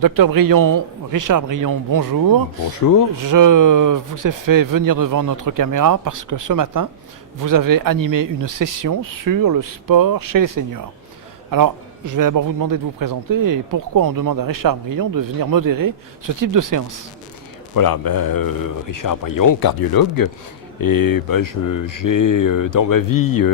Docteur Brion, Richard Brion, bonjour. Bonjour. Je vous ai fait venir devant notre caméra parce que ce matin, vous avez animé une session sur le sport chez les seniors. Alors, je vais d'abord vous demander de vous présenter et pourquoi on demande à Richard Brion de venir modérer ce type de séance. Voilà, Richard Brion, cardiologue, et j'ai dans ma vie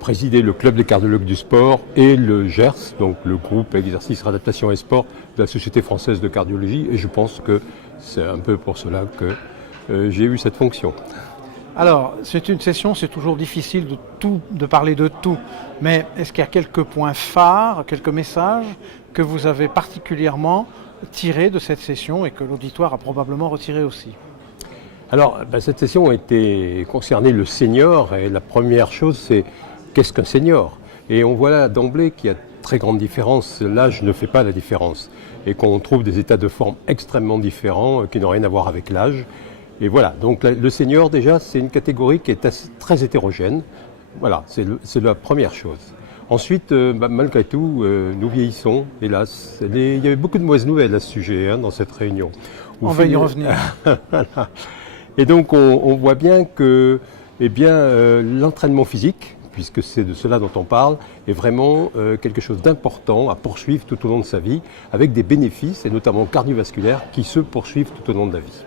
présidé le club des cardiologues du sport et le GERS, donc le groupe Exercice, Réadaptation et Sport de la Société française de cardiologie, et je pense que c'est un peu pour cela que j'ai eu cette fonction. Alors, c'est une session, c'est toujours difficile de parler de tout, mais est-ce qu'il y a quelques points phares, quelques messages que vous avez particulièrement tirés de cette session et que l'auditoire a probablement retiré aussi? Alors, cette session a été concernée le senior, et la première chose, c'est qu'est-ce qu'un senior? Et on voit là d'emblée qu'il y a très grande différence, l'âge ne fait pas la différence, et qu'on trouve des états de forme extrêmement différents qui n'ont rien à voir avec l'âge. Et voilà, donc le senior déjà, c'est une catégorie qui est très hétérogène. Voilà, c'est la première chose. Ensuite, malgré tout, nous vieillissons, hélas. Il y avait beaucoup de mauvaises nouvelles à ce sujet dans cette réunion. On va y revenir. Voilà. Et donc, on voit bien que l'entraînement physique, puisque c'est de cela dont on parle, est vraiment quelque chose d'important à poursuivre tout au long de sa vie, avec des bénéfices, et notamment cardiovasculaires, qui se poursuivent tout au long de la vie.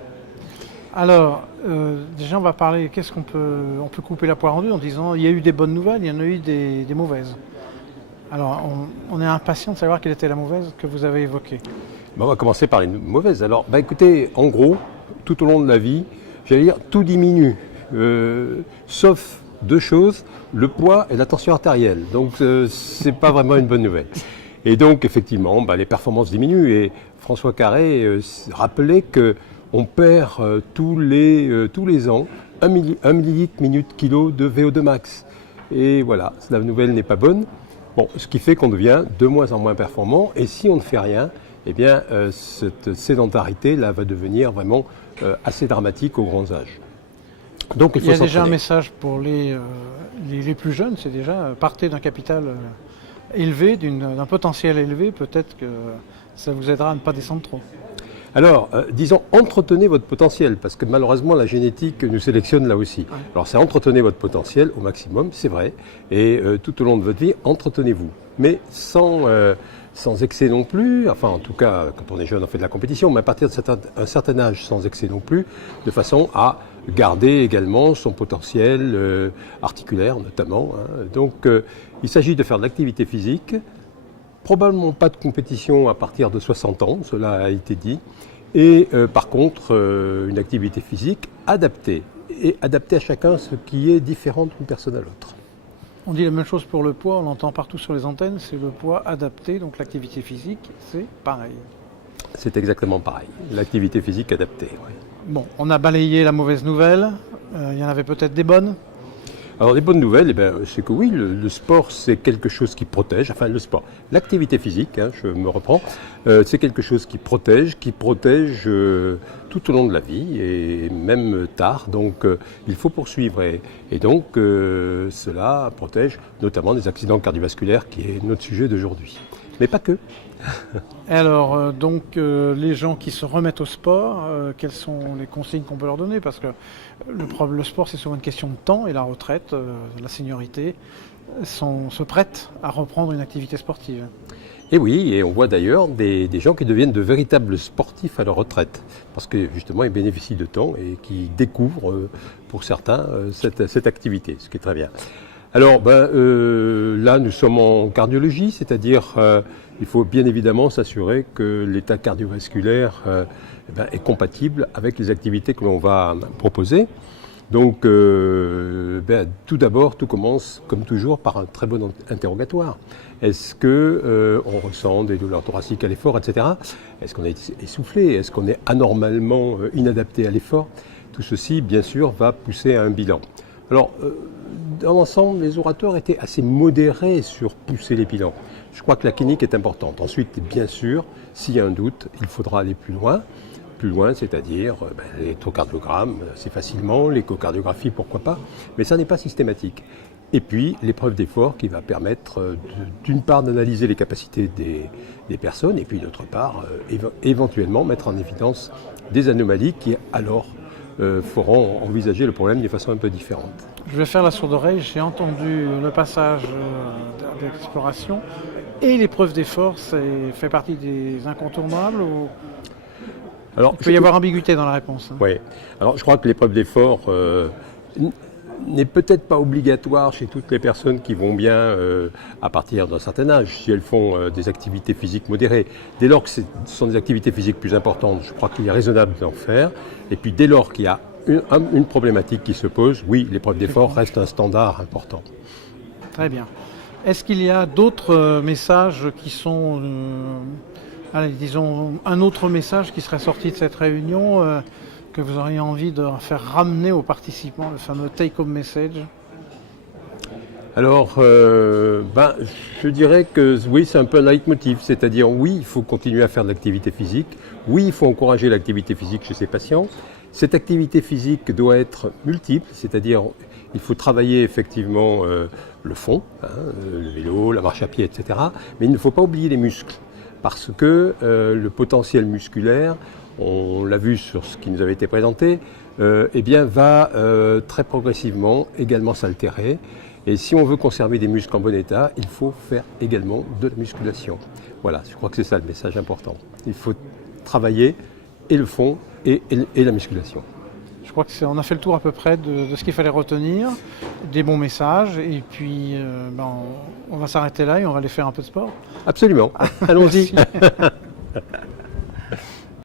Alors, déjà on va parler, on peut couper la poire en deux en disant il y a eu des bonnes nouvelles, il y en a eu des mauvaises. Alors, on est impatient de savoir quelle était la mauvaise que vous avez évoquée. On va commencer par les mauvaises. Alors, écoutez, en gros, tout au long de la vie, j'allais dire, tout diminue, sauf deux choses, le poids et la tension artérielle. Donc, c'est pas vraiment une bonne nouvelle. Et donc, effectivement, les performances diminuent. Et François Carré rappelait que on perd tous les ans 1 millilitre minute kilo de VO2 max. Et voilà, la nouvelle n'est pas bonne. Bon, ce qui fait qu'on devient de moins en moins performant. Et si on ne fait rien, cette sédentarité là va devenir vraiment assez dramatique aux grands âges. Donc il y a déjà un message pour les plus jeunes, c'est déjà partez d'un capital élevé, d'un potentiel élevé, peut-être que ça vous aidera à ne pas descendre trop. Alors, disons, entretenez votre potentiel, parce que malheureusement, la génétique nous sélectionne là aussi. Ouais. Alors, c'est entretenez votre potentiel au maximum, c'est vrai, et tout au long de votre vie, entretenez-vous. Mais sans excès non plus, enfin, en tout cas, quand on est jeune, on fait de la compétition, mais à partir d'un certain âge, sans excès non plus, de façon à garder également son potentiel articulaire, notamment. Donc, il s'agit de faire de l'activité physique. Probablement pas de compétition à partir de 60 ans, cela a été dit. Et par contre, une activité physique adaptée. Et adaptée à chacun, ce qui est différent d'une personne à l'autre. On dit la même chose pour le poids, on l'entend partout sur les antennes, c'est le poids adapté, donc l'activité physique, c'est pareil. C'est exactement pareil, l'activité physique adaptée. Oui. Bon, on a balayé la mauvaise nouvelle, il y en avait peut-être des bonnes. Alors les bonnes nouvelles, c'est que oui, le sport c'est quelque chose qui protège, enfin le sport, l'activité physique, je me reprends, c'est quelque chose qui protège tout au long de la vie et même tard, donc il faut poursuivre et donc cela protège notamment des accidents cardiovasculaires qui est notre sujet d'aujourd'hui, mais pas que. Alors, les gens qui se remettent au sport, quelles sont les consignes qu'on peut leur donner? Parce que le sport, c'est souvent une question de temps et la retraite, la seniorité, se prêtent à reprendre une activité sportive. Et oui, et on voit d'ailleurs des gens qui deviennent de véritables sportifs à leur retraite, parce que justement, ils bénéficient de temps et qui découvrent, pour certains, cette activité, ce qui est très bien. Alors, là, nous sommes en cardiologie, c'est-à-dire il faut bien évidemment s'assurer que l'état cardiovasculaire est compatible avec les activités que l'on va proposer. Donc, tout d'abord, tout commence, comme toujours, par un très bon interrogatoire. Est-ce qu'on ressent des douleurs thoraciques à l'effort, etc. Est-ce qu'on est essoufflé? Est-ce qu'on est anormalement inadapté à l'effort? Tout ceci, bien sûr, va pousser à un bilan. Alors, dans l'ensemble, les orateurs étaient assez modérés sur pousser les bilans. Je crois que la clinique est importante. Ensuite, bien sûr, s'il y a un doute, il faudra aller plus loin. Plus loin, c'est-à-dire l'électrocardiogramme, assez facilement, l'échocardiographe, pourquoi pas, mais ça n'est pas systématique. Et puis l'épreuve d'effort qui va permettre d'une part d'analyser les capacités des personnes et puis d'autre part éventuellement mettre en évidence des anomalies qui alors feront envisager le problème de façon un peu différente. Je vais faire la sourde oreille, j'ai entendu le passage d'exploration et l'épreuve d'effort, fait partie des incontournables ou... Alors, il peut y avoir ambiguïté dans la réponse. Oui. Alors je crois que l'épreuve d'effort n'est peut-être pas obligatoire chez toutes les personnes qui vont bien à partir d'un certain âge, si elles font des activités physiques modérées. Dès lors que ce sont des activités physiques plus importantes, je crois qu'il est raisonnable d'en faire. Et puis dès lors qu'il y a une problématique qui se pose, oui, l'épreuve d'effort reste un standard important. Très bien. Est-ce qu'il y a d'autres messages qui sont... allez, disons, un autre message qui serait sorti de cette réunion que vous auriez envie de faire ramener aux participants, le fameux take-home message? Alors, je dirais que oui, c'est un peu un leitmotiv, c'est-à-dire oui, il faut continuer à faire de l'activité physique, oui, il faut encourager l'activité physique chez ses patients. Cette activité physique doit être multiple, c'est-à-dire il faut travailler effectivement le fond, le vélo, la marche à pied, etc. Mais il ne faut pas oublier les muscles, parce que le potentiel musculaire, on l'a vu sur ce qui nous avait été présenté, eh bien, va très progressivement également s'altérer. Et si on veut conserver des muscles en bon état, il faut faire également de la musculation. Voilà, je crois que c'est ça le message important. Il faut travailler et le fond et la musculation. Je crois qu'on a fait le tour à peu près de ce qu'il fallait retenir, des bons messages, et puis on va s'arrêter là et on va aller faire un peu de sport. Absolument, allons-y.